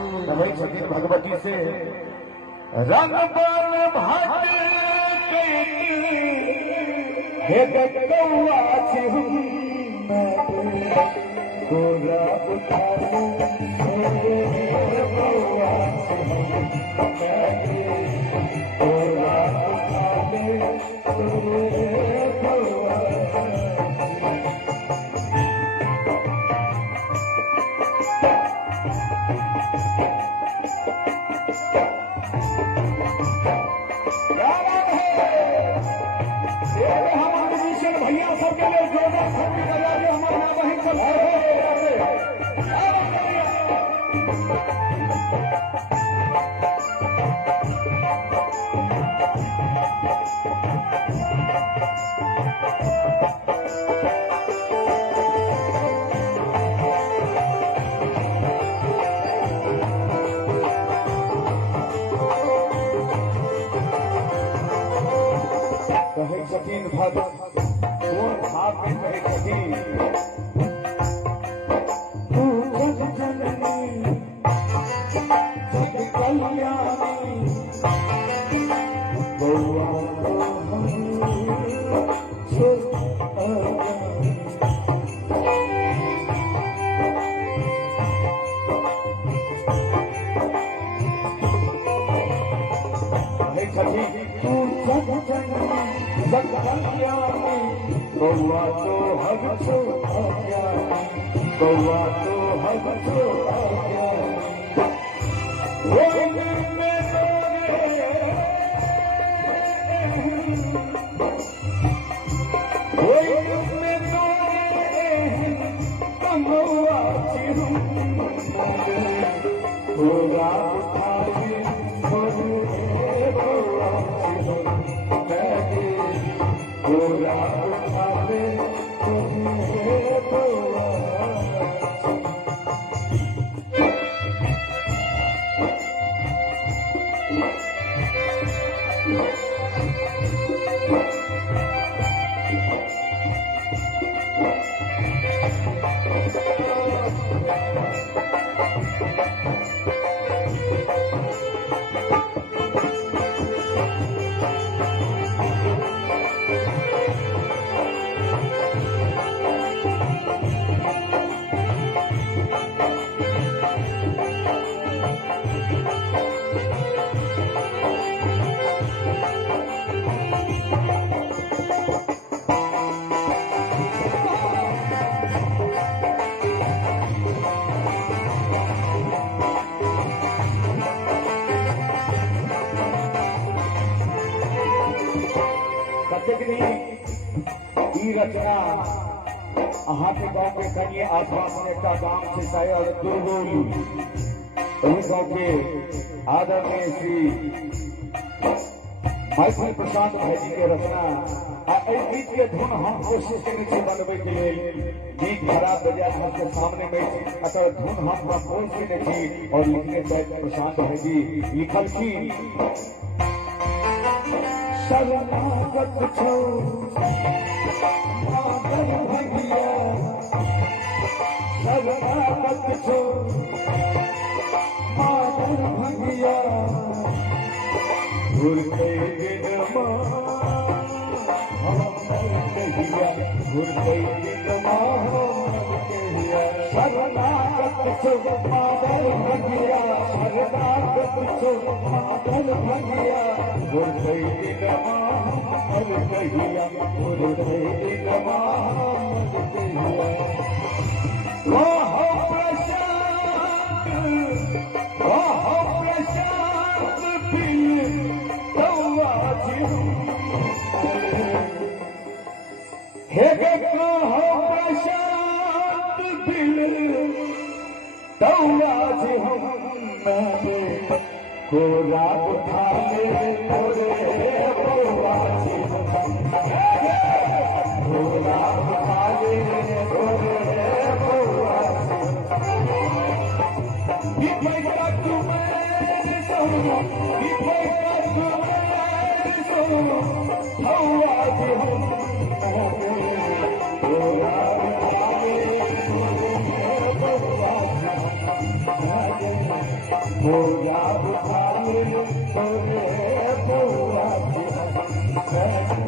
भगवती से रंग बन भाटे हे गौआ गोरा उठाओ गौआ भैया सबके लिए जोरदार सर्दी लगा दिया हमारा बहन को कहे कठिन भक्त गौआ तो हग छो गौआ तो हग छो रचना अहाँ के गाँव के कनिए आसपास में का गांव से शायद दुर्गोली गाँव के आदरणीय श्री मैथिली प्रशांत भाई जी के रचना गीत के धुन हम कोशिश करें बनबे के लिए गीत खराब बजा हमके सामने में अगर धुन हम बोल के देखी और लिखने प्रशांत भाई जी लिखल की शरणागत छो भैया शरणागत छो मादर भैया भूल गए दिन भूल गए दिन पीछो पागल भगिया भगता के पीछो पागल भगिया गुर कोई दिनमा मर कहिया गुर कोई दिनमा मर कहिया वाह प्रशांत दिल तौला हे गो प्रशांत दिल दौला जी को रात खाने बोले बउआ जी को रात खाने बोले बउआ जी पैसा तुम्हें सोनो पैसा तुम्हें सोनो बउआ जी को रात खाने वो याद खाने बोले बउआ जी